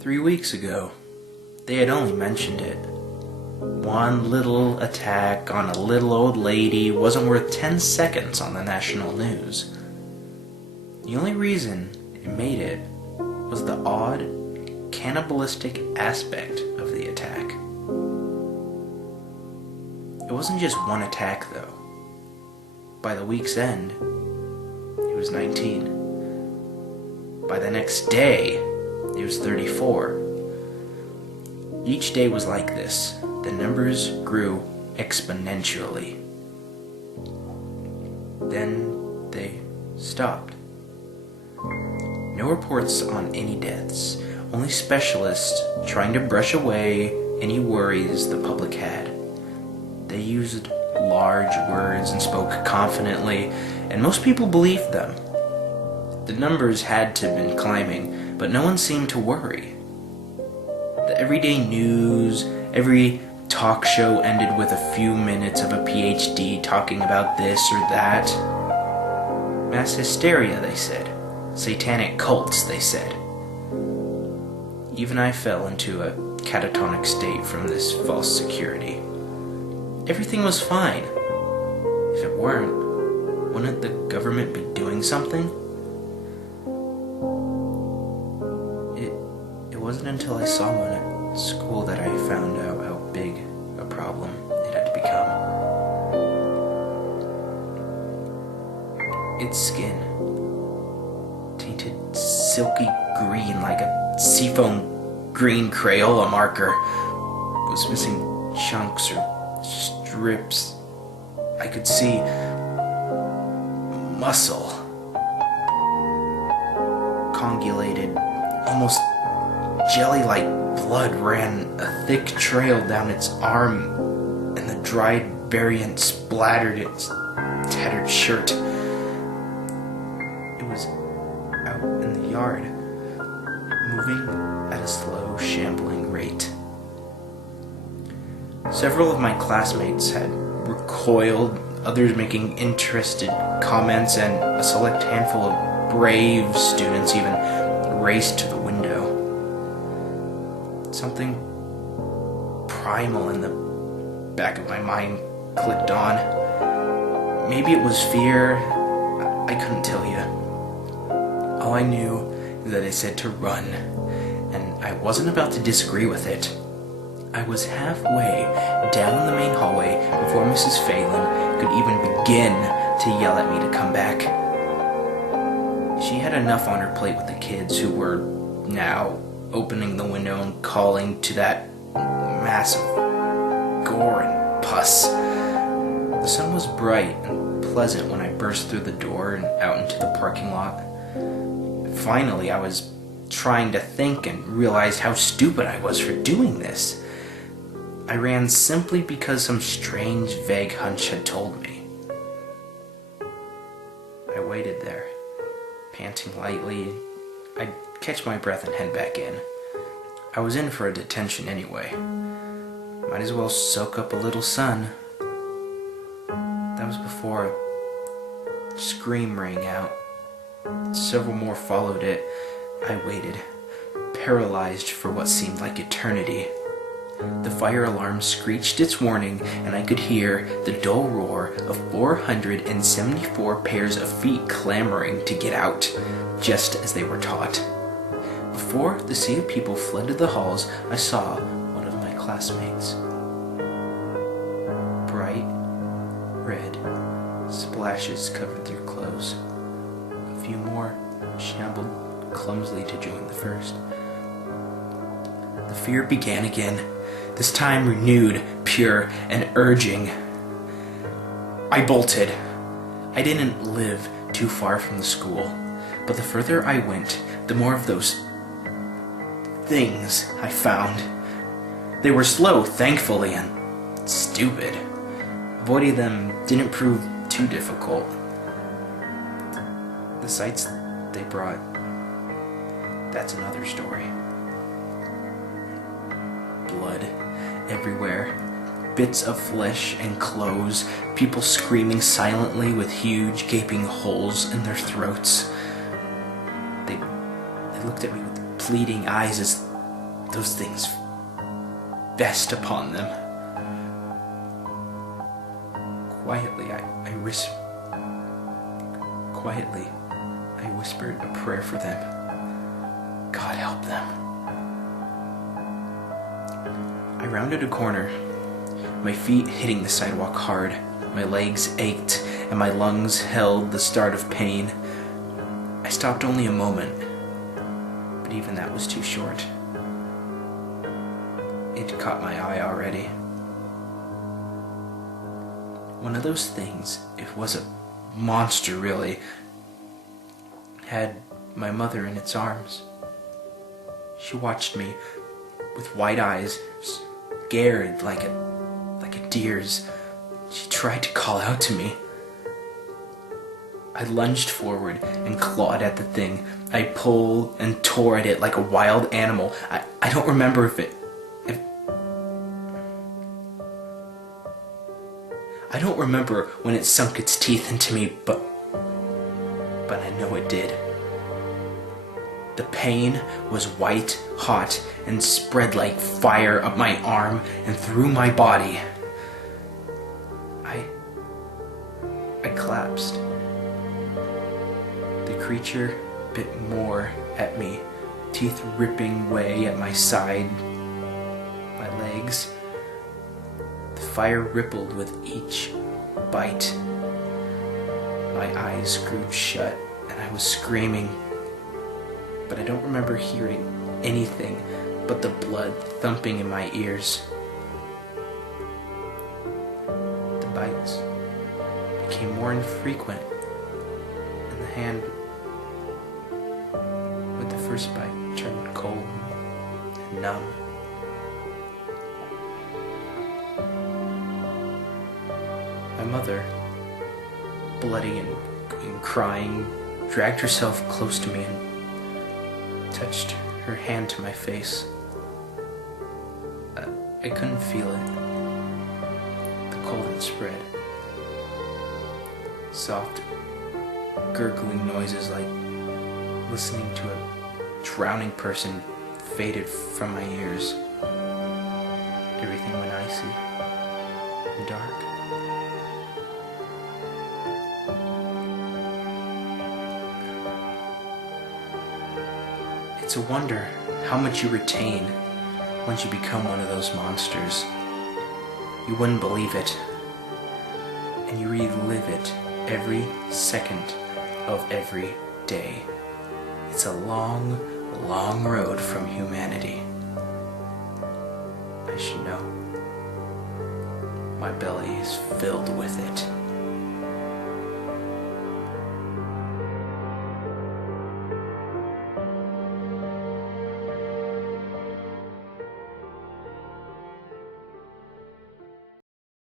3 weeks ago, they had only mentioned it. One little attack on a little old lady wasn't worth 10 seconds on the national news. The only reason it made it was the odd, cannibalistic aspect of the attack. It wasn't just one attack, though. By the week's end, he was 19. By the next day, he was 34. Each day was like this. The numbers grew exponentially. Then they stopped. No reports on any deaths, only specialists trying to brush away any worries the public had. They used large words and spoke confidently, and most people believed them. The numbers had to have been climbing, but no one seemed to worry. The everyday news, every talk show ended with a few minutes of a PhD talking about this or that. Mass hysteria, they said. Satanic cults, they said. Even I fell into a catatonic state from this false security. Everything was fine. If it weren't, wouldn't the government be doing something? It wasn't until I saw one at school that I found out how big a problem it had become. Its skin, tainted silky green like a seafoam green Crayola marker, was missing chunks or strips. I could see muscle, coagulated, almost jelly-like blood ran a thick trail down its arm, and the dried variant splattered its tattered shirt. It was out in the yard, moving at a slow, shambling rate. Several of my classmates had recoiled, others making interested comments, and a select handful of brave students even raced to the window. Something primal in the back of my mind clicked on. Maybe it was fear. I couldn't tell you. All I knew is that it said to run, and I wasn't about to disagree with it. I was halfway down the main hallway before Mrs. Phelan could even begin to yell at me to come back. She had enough on her plate with the kids who were now opening the window and calling to that mass of gore and pus. The sun was bright and pleasant when I burst through the door and out into the parking lot. Finally, I was trying to think and realized how stupid I was for doing this. I ran simply because some strange, vague hunch had told me. I waited there, panting lightly. I'd catch my breath and head back in. I was in for a detention anyway. Might as well soak up a little sun. That was before a scream rang out. Several more followed it. I waited, paralyzed for what seemed like eternity. The fire alarm screeched its warning, and I could hear the dull roar of 474 pairs of feet clamoring to get out, just as they were taught. Before the sea of people fled to the halls, I saw one of my classmates. Bright red splashes covered their clothes. A few more shambled clumsily to join the first. The fear began again, this time renewed, pure, and urging. I bolted. I didn't live too far from the school, but the further I went, the more of those things I found. They were slow, thankfully, and stupid. Avoiding them didn't prove too difficult. The sights they brought, that's another story. Blood everywhere, bits of flesh and clothes, people screaming silently with huge gaping holes in their throats. They looked at me with pleading eyes as those things vest upon them. Quietly, I whispered a prayer for them. God help them. I rounded a corner, my feet hitting the sidewalk hard. My legs ached and my lungs held the start of pain. I stopped only a moment, but even that was too short. It caught my eye already. One of those things, it was a monster really, had my mother in its arms. She watched me with wide eyes, scared like a deer's. She tried to call out to me. I lunged forward and clawed at the thing. I pulled and tore at it like a wild animal. I don't remember I don't remember when it sunk its teeth into me, but I know it did. The pain was white hot and spread like fire up my arm and through my body. I collapsed. The creature bit more at me, teeth ripping away at my side, my legs. The fire rippled with each bite. My eyes screwed shut and I was screaming, but I don't remember hearing anything but the blood thumping in my ears. The bites became more infrequent, and the hand with the first bite turned cold and numb. My mother, bloody and crying, dragged herself close to me and touched her hand to my face. I couldn't feel it. The cold had spread. Soft, gurgling noises like listening to a drowning person faded from my ears. Everything went icy and dark. It's a wonder how much you retain once you become one of those monsters. You wouldn't believe it, and you relive it every second of every day. It's a long, long road from humanity. I should know. My belly is filled with it.